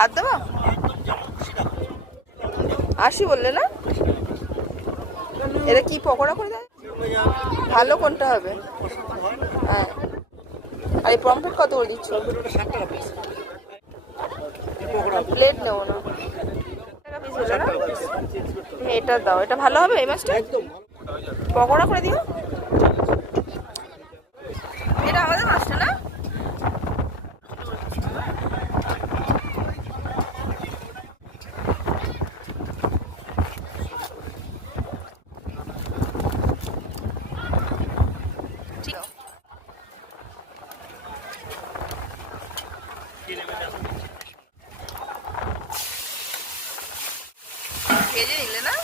হাত দেবো 80 বললে না? এটা কি পকোড়া করে দেয়? ভালো কোনটা হবে? হ্যাঁ। আর এই পমফ্রেট কত করে দিচ্ছ? প্লেট নেবো না, টাকা পিস হলো না? তুমি এটা দাও, এটা ভালো হবে এই মাছটা, পকোড়া করে দিও। এটা আমাদের মাছটা না? ভেজে নিলে না?